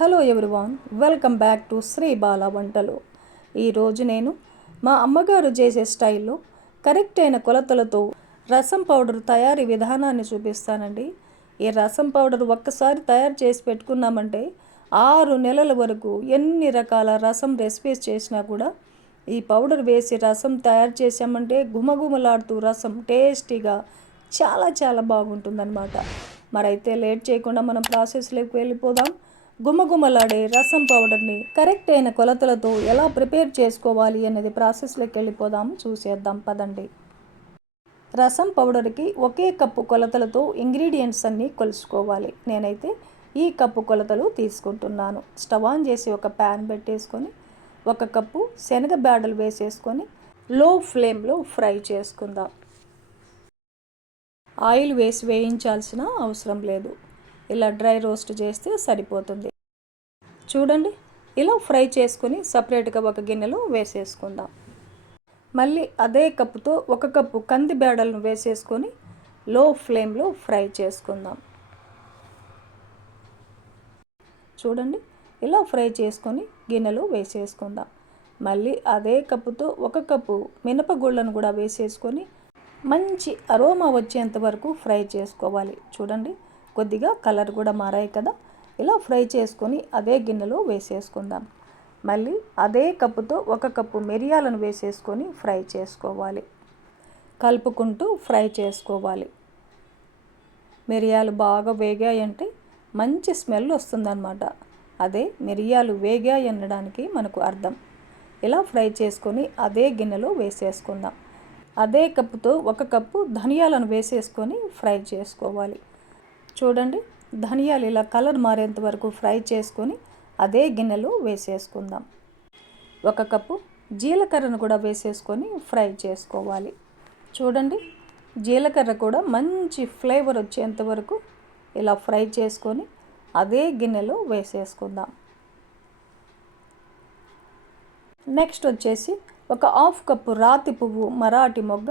Hello everyone, welcome back to Shri Bala Vantalu. ఈరోజు నేను మా అమ్మగారు చేసే స్టైల్లో కరెక్ట్ అయిన కొలతలతో రసం పౌడర్ తయారీ విధానాన్ని చూపిస్తానండి. ఈ రసం పౌడర్ ఒక్కసారి తయారు చేసి పెట్టుకున్నామంటే 6 నెలల వరకు ఎన్ని రకాల రసం రెసిపీస్ చేసినా కూడా ఈ పౌడర్ వేసి రసం తయారు చేసామంటే గుమగుమలాడుతూ రసం టేస్టీగా చాలా చాలా బాగుంటుందన్నమాట. మరైతే లేట్ చేయకుండా మనం ప్రాసెస్లోకి వెళ్ళిపోదాం. గుమగుమలాడే రసం పౌడర్ని కరెక్ట్ అయిన కొలతలతో ఎలా ప్రిపేర్ చేసుకోవాలి అనేది ప్రాసెస్లోకి వెళ్ళిపోదాం, చూసేద్దాం పదండి. రసం పౌడర్కి ఒకే కప్పు కొలతలతో ఇంగ్రీడియంట్స్ అన్నీ కొలుసుకోవాలి. నేనైతే ఈ కప్పు కొలతలు తీసుకుంటున్నాను. స్టవ్ ఆన్ చేసి ఒక ప్యాన్ పెట్టేసుకొని 1 కప్పు శనగ బ్యాడలు వేసేసుకొని లో ఫ్లేమ్లో ఫ్రై చేసుకుందాం. ఆయిల్ వేసి వేయించాల్సిన అవసరం లేదు, ఇలా డ్రై రోస్ట్ చేస్తే సరిపోతుంది. చూడండి, ఇలా ఫ్రై చేసుకొని సపరేట్గా ఒక గిన్నెలో వేసేసుకుందాం. మళ్ళీ అదే కప్పుతో 1 కప్పు కంది బేడలను వేసేసుకొని లో ఫ్లేమ్లో ఫ్రై చేసుకుందాం. చూడండి, ఇలా ఫ్రై చేసుకొని గిన్నెలో వేసేసుకుందాం. మళ్ళీ అదే కప్పుతో 1 కప్పు మినపగుళ్ళను కూడా వేసేసుకొని మంచి అరోమా వచ్చేంత వరకు ఫ్రై చేసుకోవాలి. చూడండి, కొద్దిగా కలర్ కూడా మారాయి కదా. ఇలా ఫ్రై చేసుకొని అదే గిన్నెలో వేసేసుకుందాం. మళ్ళీ అదే కప్పుతో 1 కప్పు మిరియాలను వేసేసుకొని ఫ్రై చేసుకోవాలి. కలుపుకుంటూ ఫ్రై చేసుకోవాలి. మిరియాలు బాగా వేగాయంటే మంచి స్మెల్ వస్తుందన్నమాట. అదే మిరియాలు వేగాయి అనడానికి మనకు అర్థం. ఇలా ఫ్రై చేసుకొని అదే గిన్నెలో వేసేసుకుందాం. అదే కప్పుతో 1 కప్పు ధనియాలను వేసేసుకొని ఫ్రై చేసుకోవాలి. చూడండి, ధనియాలు ఇలా కలర్ మారేంత వరకు ఫ్రై చేసుకొని అదే గిన్నెలో వేసేసుకుందాం. 1 కప్పు జీలకర్రను కూడా వేసేసుకొని ఫ్రై చేసుకోవాలి. చూడండి, జీలకర్ర కూడా మంచి ఫ్లేవర్ వచ్చేంత వరకు ఇలా ఫ్రై చేసుకొని అదే గిన్నెలో వేసేసుకుందాం. నెక్స్ట్ వచ్చేసి 1/2 కప్పు రాతి పువ్వు మరాఠీ మొగ్గ,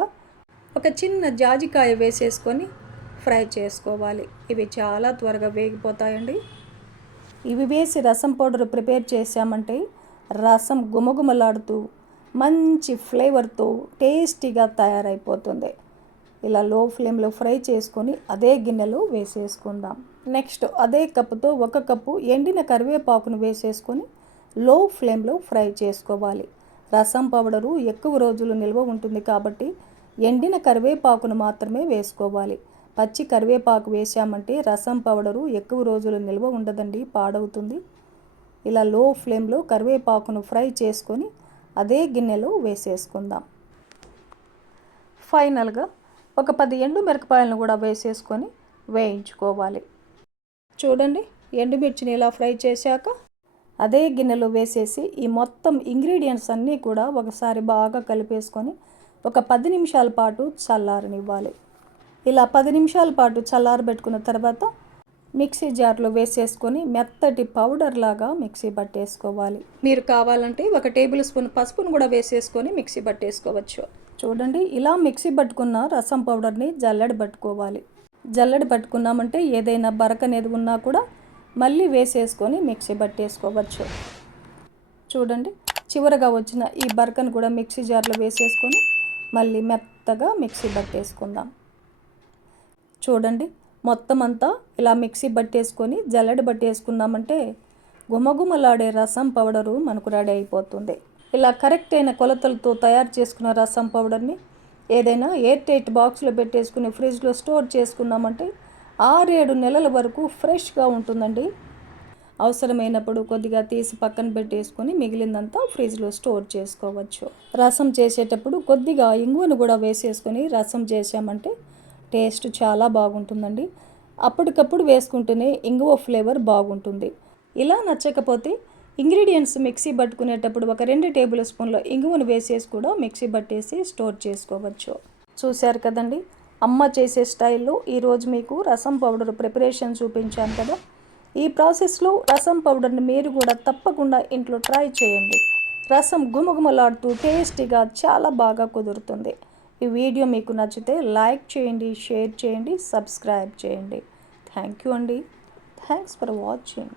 ఒక చిన్న జాజికాయ వేసేసుకొని ఫ్రై చేసుకోవాలి. ఇవి చాలా త్వరగా వేగిపోతాయండి. ఇవి వేసి రసం పౌడర్ ప్రిపేర్ చేసామంటే రసం గుమగుమలాడుతూ మంచి ఫ్లేవర్తో టేస్టీగా తయారైపోతుంది. ఇలా లో ఫ్లేమ్లో ఫ్రై చేసుకొని అదే గిన్నెలో వేసేసుకుందాం. నెక్స్ట్ అదే కప్పుతో 1 కప్పు ఎండిన కరివేపాకును వేసేసుకొని లో ఫ్లేమ్లో ఫ్రై చేసుకోవాలి. రసం పౌడరు ఎక్కువ రోజులు నిల్వ ఉంటుంది కాబట్టి ఎండిన కరివేపాకును మాత్రమే వేసుకోవాలి. పచ్చి కరివేపాకు వేసామంటే రసం పౌడరు ఎక్కువ రోజులు నిల్వ ఉండదండి, పాడవుతుంది. ఇలా లో ఫ్లేమ్లో కరివేపాకును ఫ్రై చేసుకొని అదే గిన్నెలో వేసేసుకుందాం. ఫైనల్గా ఒక 10 ఎండుమిరపకాయలను కూడా వేసేసుకొని వేయించుకోవాలి. చూడండి, ఎండుమిర్చిని ఇలా ఫ్రై చేశాక అదే గిన్నెలో వేసేసి ఈ మొత్తం ఇంగ్రీడియంట్స్ అన్నీ కూడా ఒకసారి బాగా కలిపేసుకొని ఒక 10 నిమిషాల పాటు చల్లారనివ్వాలి. ఇలా 10 నిమిషాల పాటు చల్లారబెట్టుకున్న తర్వాత మిక్సీ జార్లో వేసేసుకొని మెత్తటి పౌడర్ లాగా మిక్సీ పట్టేసుకోవాలి. మీరు కావాలంటే 1 టేబుల్ స్పూన్ పసుపును కూడా వేసేసుకొని మిక్సీ పట్టేసుకోవచ్చు. చూడండి, ఇలా మిక్సీ పట్టుకున్న రసం పౌడర్ని జల్లెడ పట్టుకోవాలి. జల్లెడ పట్టుకున్నామంటే ఏదైనా బరక అనేది ఉన్నా కూడా మళ్ళీ వేసేసుకొని మిక్సీ పట్టేసుకోవచ్చు. చూడండి, చివరగా వచ్చిన ఈ బరకను కూడా మిక్సీ జార్లో వేసేసుకొని మళ్ళీ మెత్తగా మిక్సీ పట్టేసుకుందాం. చూడండి, మొత్తం అంతా ఇలా మిక్సీ పట్టేసుకొని జల్లెడ పట్టేసుకున్నామంటే గుమగుమలాడే రసం పౌడరు మనకు రెడీ అయిపోతుంది. ఇలా కరెక్ట్ అయిన కొలతలతో తయారు చేసుకున్న రసం పౌడర్ని ఏదైనా ఎయిర్ టైట్ బాక్స్లో పెట్టేసుకుని ఫ్రిడ్జ్లో స్టోర్ చేసుకున్నామంటే 6-7 నెలల వరకు ఫ్రెష్గా ఉంటుందండి. అవసరమైనప్పుడు కొద్దిగా తీసి పక్కన పెట్టేసుకొని మిగిలిందంతా ఫ్రిడ్జ్లో స్టోర్ చేసుకోవచ్చు. రసం చేసేటప్పుడు కొద్దిగా ఇంగువను కూడా వేసేసుకొని రసం చేసామంటే టేస్ట్ చాలా బాగుంటుందండి. అప్పటికప్పుడు వేసుకుంటేనే ఇంగువ ఫ్లేవర్ బాగుంటుంది. ఇలా నచ్చకపోతే ఇంగ్రీడియంట్స్ మిక్సీ పట్టుకునేటప్పుడు ఒక 2 టేబుల్ స్పూన్ల ఇంగువను వేసేసి కూడా మిక్సీ పట్టేసి స్టోర్ చేసుకోవచ్చు. చూశారు కదండి, అమ్మ చేసే స్టైల్లో ఈరోజు మీకు రసం పౌడర్ ప్రిపరేషన్ చూపించాను కదా. ఈ ప్రాసెస్లో రసం పౌడర్ని మీరు కూడా తప్పకుండా ఇంట్లో ట్రై చేయండి. రసం గుమగుమలాడుతూ టేస్టీగా చాలా బాగా కుదురుతుంది. ఈ వీడియో మీకు నచ్చితే లైక్ చేయండి, షేర్ చేయండి, సబ్స్క్రైబ్ చేయండి. థ్యాంక్ యూ అండి. Thanks for watching.